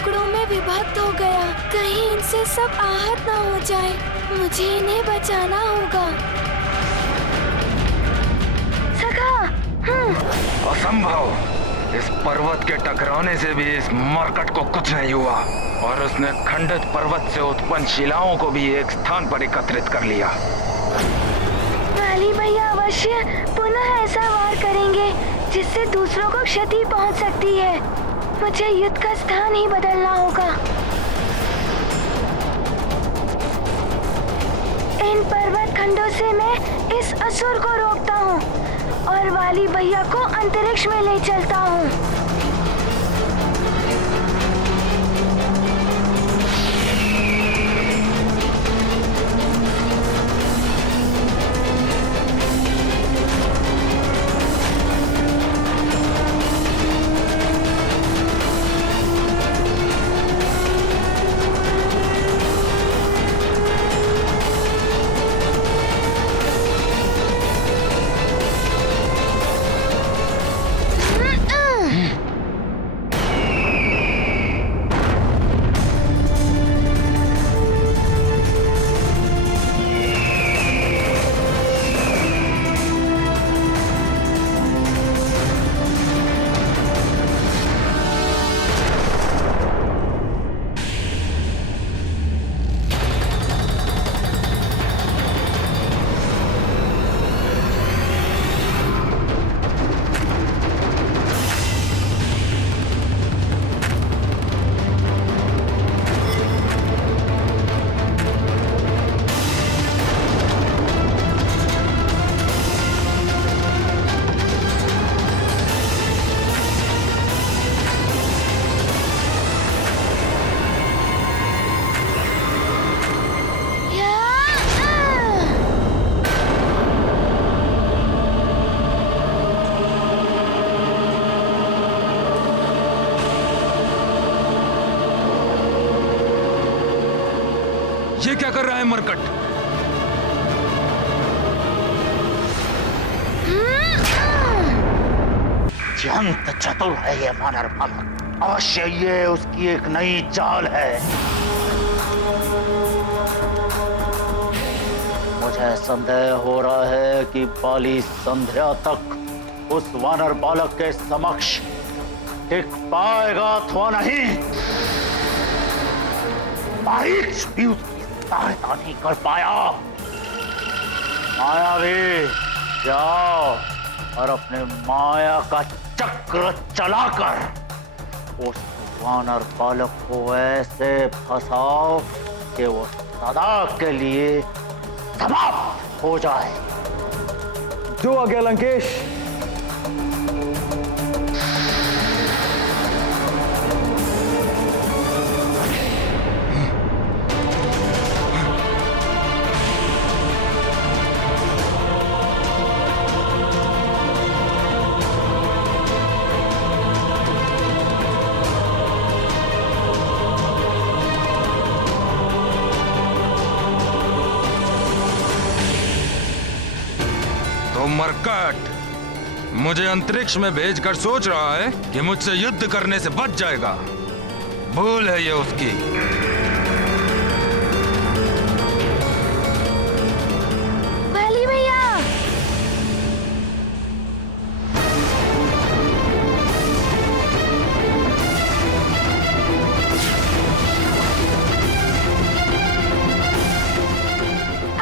टुकड़ों में विभक्त हो गया। कहीं इनसे सब आहत न हो जाए। मुझे इन्हें बचाना होगा। सखा, असंभव। इस पर्वत के टकराने से भी इस मरकट को कुछ नहीं हुआ और उसने खंडित पर्वत से उत्पन्न शिलाओं को भी एक स्थान पर एकत्रित कर लिया। वाली भैया अवश्य पुनः ऐसा वार करेंगे जिससे दूसरों को क्षति पहुंच सकती है। मुझे युद्ध का स्थान ही बदलना होगा। इन पर्वत खंडों से मैं इस असुर को रोकता हूँ और वाली भैया को अंतरिक्ष में ले चलता हूँ। ये क्या कर रहा है मरकट? अत्यंत चतुर है ये वानर बालक। अवश्य ये उसकी एक नई चाल है। मुझे संदेह हो रहा है कि बाली संध्या तक उस वानर बालक के समक्ष टिक पाएगा अथवा नहीं। मारीच भी उसकी सहायता नहीं कर पाया। मायावी, जाओ और अपने माया का चक्र चलाकर उस वानर बालक को ऐसे फंसाओ कि वो सदा के लिए समाप्त हो जाए। जो आज्ञा लंकेश। तो मरकट मुझे अंतरिक्ष में भेजकर सोच रहा है कि मुझसे युद्ध करने से बच जाएगा। भूल है ये उसकी। वाली भैया,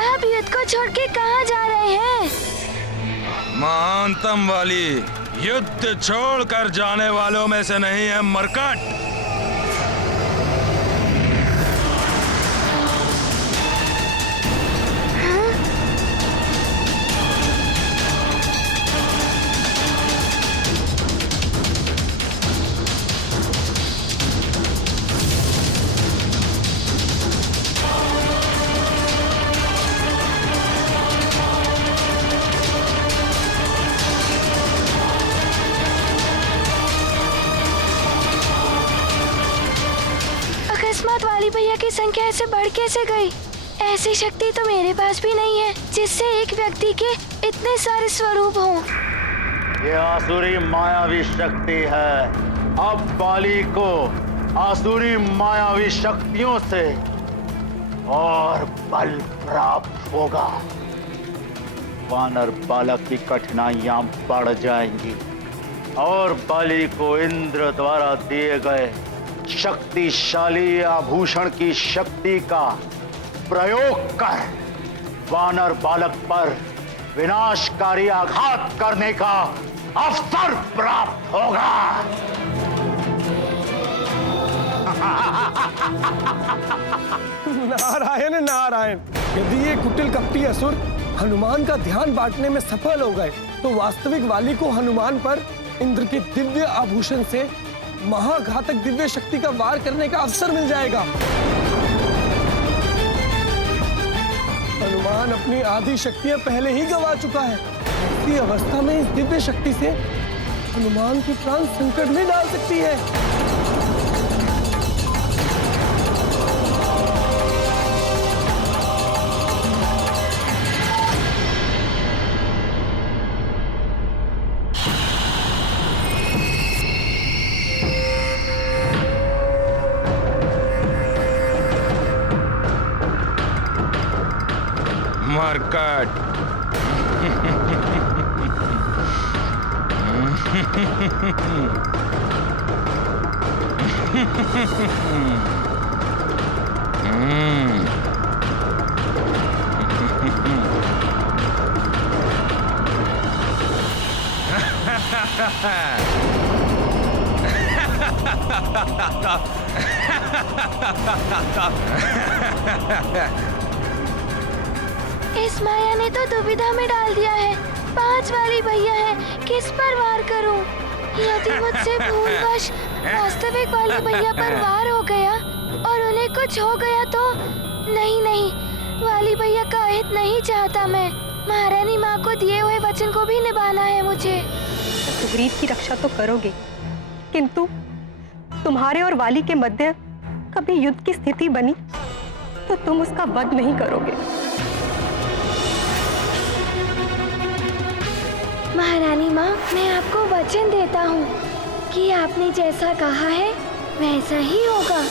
आप युद्ध को छोड़ के कहाँ जा रहे हैं? महानतम वाली युद्ध छोड़कर जाने वालों में से नहीं है मरकट। वाली भैया की संख्या ऐसे बढ़ कैसे गई? ऐसी शक्ति तो मेरे पास भी नहीं है जिससे एक व्यक्ति के इतने सारे स्वरूप हों। ये आसुरी मायावी शक्ति है। अब बाली को आसुरी मायावी शक्तियों से और बल प्राप्त होगा। वानर बालक की कठिनाइयां बढ़ जाएंगी और बलि को इंद्र द्वारा दिए गए शक्तिशाली आभूषण की शक्ति का प्रयोग कर वानर बालक पर विनाशकारी आघात करने का अवसर प्राप्त होगा। नारायण नारायण, यदि ये कुटिल कपटी असुर हनुमान का ध्यान बांटने में सफल हो गए तो वास्तविक वाली को हनुमान पर इंद्र के दिव्य आभूषण से महाघातक दिव्य शक्ति का वार करने का अवसर मिल जाएगा। हनुमान अपनी आधी शक्तियां पहले ही गंवा चुका है। ऐसी अवस्था में इस दिव्य शक्ति से हनुमान की प्राण संकट में डाल सकती है। मरकट। इस माया ने तो दुविधा में डाल दिया है। 5 वाली भैया है, किस पर वार करूं? यदि मुझसे भूलवश वास्तविक वाली भैया पर वार हो गया और उन्हें कुछ हो गया तो नहीं, वाली भैया का हित नहीं चाहता मैं। महारानी माँ को दिए हुए वचन को भी निभाना है मुझे। सुग्रीव की रक्षा तो करोगे, किंतु तुम्हारे और वाली के मध्य कभी युद्ध की स्थिति बनी तो तुम उसका वध नहीं करोगे। महारानी माँ, मैं आपको वचन देता हूँ कि आपने जैसा कहा है वैसा ही होगा।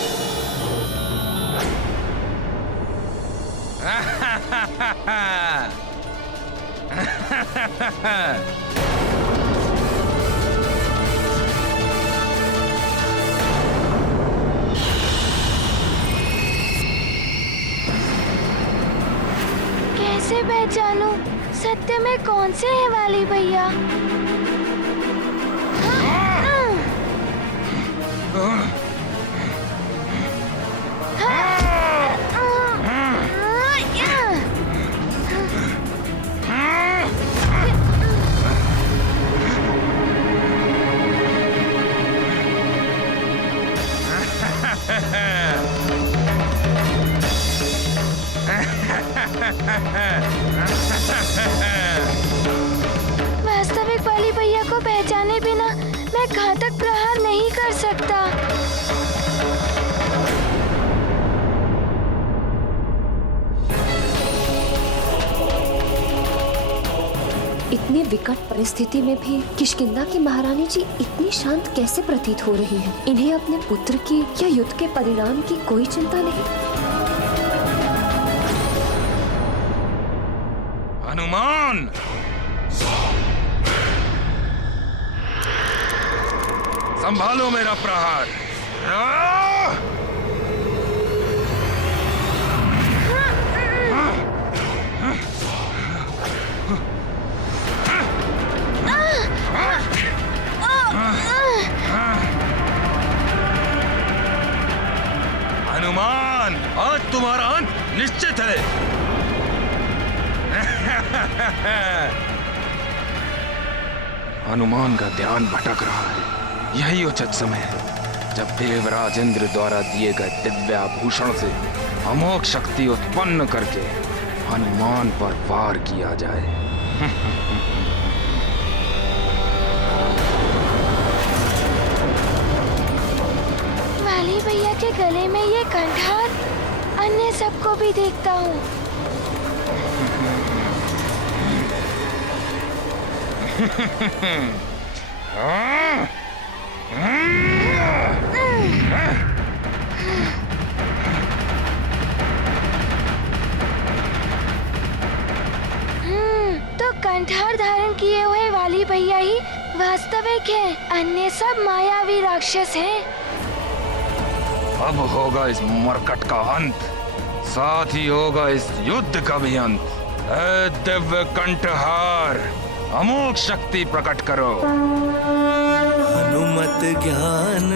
कैसे पहचानूं सत्य में कौन से है वाली भैया? वास्तविक वाली भैया को पहचाने बिना मैं घातक प्रहार नहीं कर सकता। इतनी विकट परिस्थिति में भी किष्किंधा की महारानी जी इतनी शांत कैसे प्रतीत हो रही हैं? इन्हें अपने पुत्र की या युद्ध के परिणाम की कोई चिंता नहीं। हनुमान, संभालो मेरा प्रहार। हनुमान, आज तुम्हारा अंत निश्चित है। हनुमान का ध्यान भटक रहा है। यही उचित समय है जब देवराज इंद्र द्वारा दिए गए दिव्य आभूषण से अमोघ शक्ति उत्पन्न करके हनुमान पर वार किया जाए। वाली भैया के गले में ये कंठार अन्य सबको भी देखता हूँ। वास्तविक है, अन्य सब मायावी राक्षस हैं। अब होगा इस मरकट का अंत, साथ ही होगा इस युद्ध का भी अंत। ऐ दिव्य कंठहार, अमोघ शक्ति प्रकट करो। हनुमत ज्ञान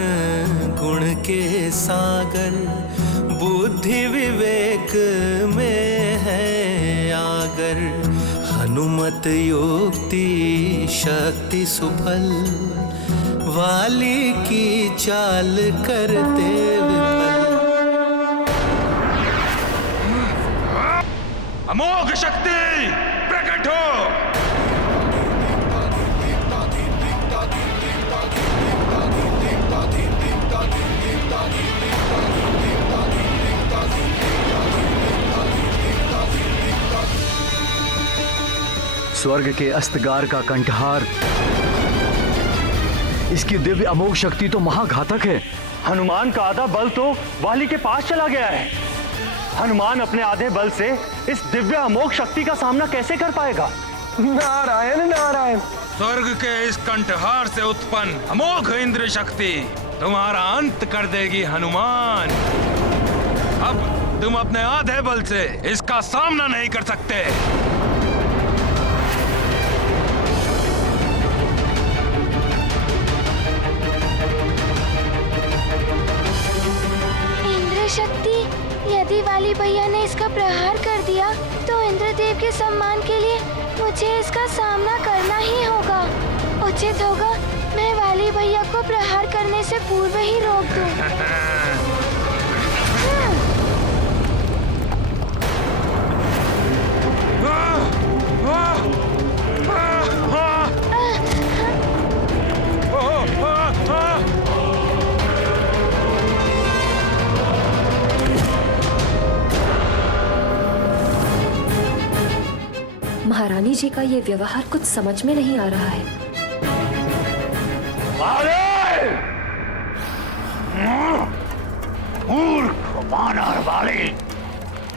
गुण के सागर, बुद्धि विवेक में है आगर। हनुमत युक्ति शक्ति सुफल, वाली की चाल करते विफल। अमोघ शक्ति प्रकट हो। स्वर्ग के अस्तगार का कंठहार, इसकी दिव्य अमोघ शक्ति तो महाघातक है। हनुमान का आधा बल तो वाली के पास चला गया है। हनुमान अपने आधे बल से इस दिव्य अमोघ शक्ति का सामना कैसे कर पाएगा? नारायण नारायण। स्वर्ग के इस कंठहार से उत्पन्न अमोघ इंद्र शक्ति तुम्हारा अंत कर देगी हनुमान। अब तुम अपने आधे बल से इसका सामना नहीं कर सकते। इंद्र शक्ति, यदि वाली भैया ने इसका प्रहार कर दिया तो इंद्रदेव के सम्मान के लिए मुझे इसका सामना करना ही होगा। उचित होगा मैं वाली भैया को प्रहार करने से पूर्व ही रोक दूं। महारानी जी का ये व्यवहार कुछ समझ में नहीं आ रहा है। मूर्ख वानर वाली,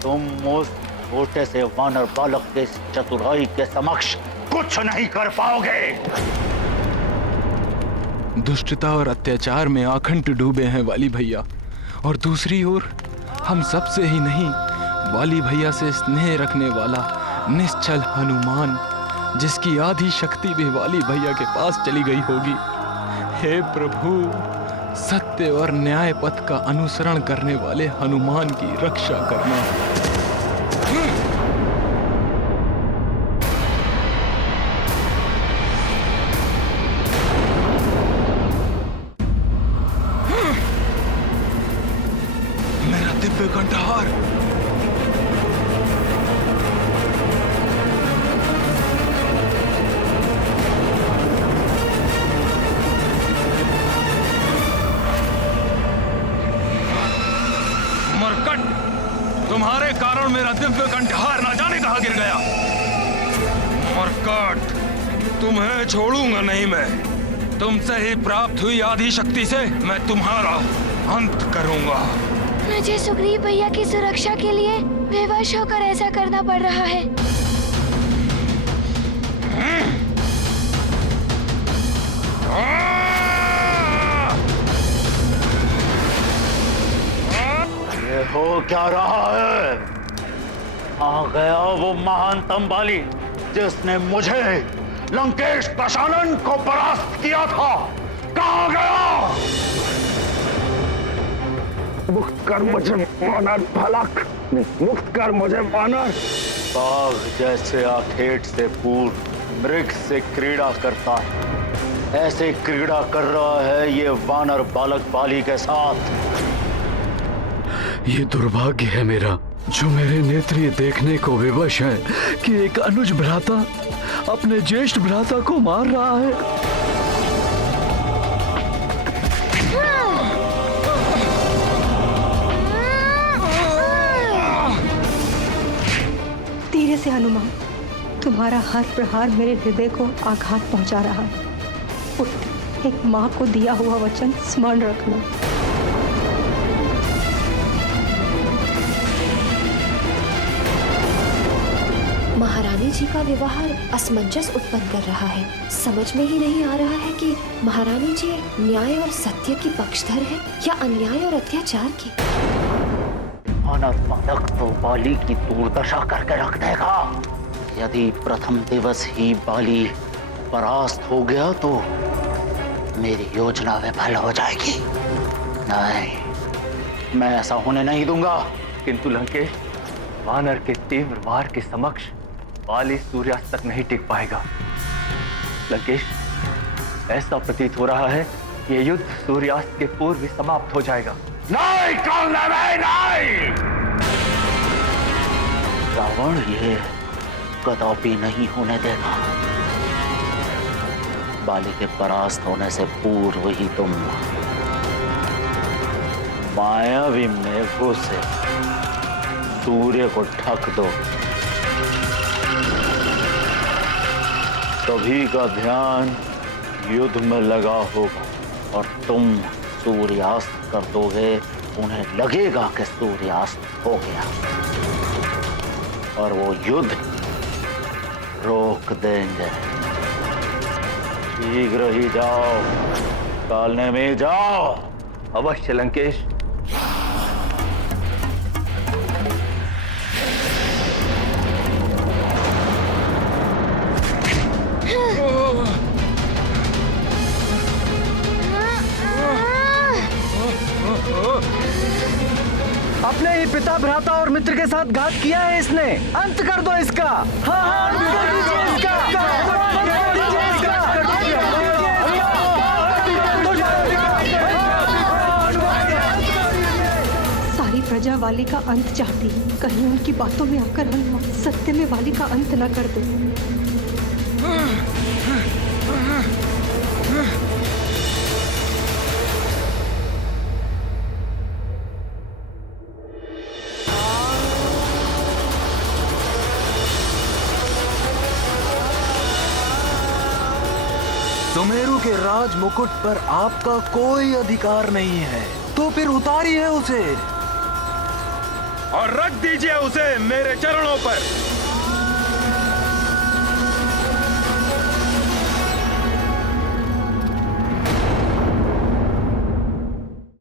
तुम उस छोटे से वानर बालक के चतुराई के समक्ष कुछ नहीं कर पाओगे। दुष्टता और अत्याचार में आखंड डूबे हैं वाली भैया, और दूसरी ओर हम सबसे ही नहीं, वाली भैया से स्नेह रखने वाला निश्चल हनुमान, जिसकी आधी शक्ति भी वाली भैया के पास चली गई होगी। हे प्रभु, सत्य और न्याय पथ का अनुसरण करने वाले हनुमान की रक्षा करना। मेरा दिव्य कंठहार, तुम्हारे कारण मेरा दिव्य कंठहार ना जाने कहां गिर गया। मरकट, तुम्हें छोड़ूंगा नहीं मैं। तुमसे ही प्राप्त हुई आधी शक्ति से मैं तुम्हारा अंत करूंगा। मुझे सुग्रीव भैया की सुरक्षा के लिए विवश होकर ऐसा करना पड़ रहा है। ये हो क्या रहा है? आ गया वो महानतम बाली जिसने मुझे लंकेश दशानन को परास्त किया था। कहाँ गया? मुक्त कर मुझे वानर बालक, मुक्त कर मुझे वानर। बाघ जैसे आखेट से पूर्व मृग से क्रीड़ा करता है, ऐसे क्रीड़ा कर रहा है ये वानर बालक बाली के साथ। ये दुर्भाग्य है मेरा, जो मेरे नेत्र ये देखने को विवश है कि एक अनुज भ्राता अपने ज्येष्ठ भ्राता को मार रहा है। धीरे से हनुमान, तुम्हारा हर प्रहार मेरे हृदय को आघात पहुंचा रहा है। उठ, एक माँ को दिया हुआ वचन स्मरण रखना। महारानी जी का व्यवहार असमंजस उत्पन्न कर रहा है। समझ में ही नहीं आ रहा है कि महारानी जी न्याय और सत्य की पक्षधर है या अन्याय और अत्याचार की। अनर्थ बालक तो बाली की दुर्दशा करके रख देगा। यदि प्रथम दिवस ही बाली परास्त हो गया तो मेरी योजना विफल हो जाएगी। नहीं, मैं ऐसा होने नहीं दूंगा। किंतु लंकेश, वानर के तीव्र वार के समक्ष बाली सूर्यास्त तक नहीं टिक पाएगा। लंकेश, ऐसा प्रतीत हो रहा है कि यह युद्ध सूर्यास्त के पूर्व ही समाप्त हो जाएगा। नहीं नहीं, रावण ये कदापि नहीं होने देगा। बाली के परास्त होने से पूर्व ही तुम मायावी मेघों से सूर्य को ढक दो। सभी का ध्यान युद्ध में लगा होगा और तुम सूर्यास्त कर दोगे। उन्हें लगेगा कि सूर्यास्त हो गया और वो युद्ध रोक देंगे। शीघ्र ही जाओ, कालने में जाओ। अवश्य लंकेश। अपने ही पिता, भ्राता और मित्र के साथ घात किया है इसने। अंत कर दो इसका। हाँ, अंत कर दीजिए इसका। सारी प्रजा वाली का अंत चाहती है। कहीं उनकी बातों में आकर हनुमान सत्य में वाली का अंत न कर दे। सुमेरु के राज मुकुट पर आपका कोई अधिकार नहीं है, तो फिर उतारिए उसे और रख दीजिए उसे मेरे चरणों पर।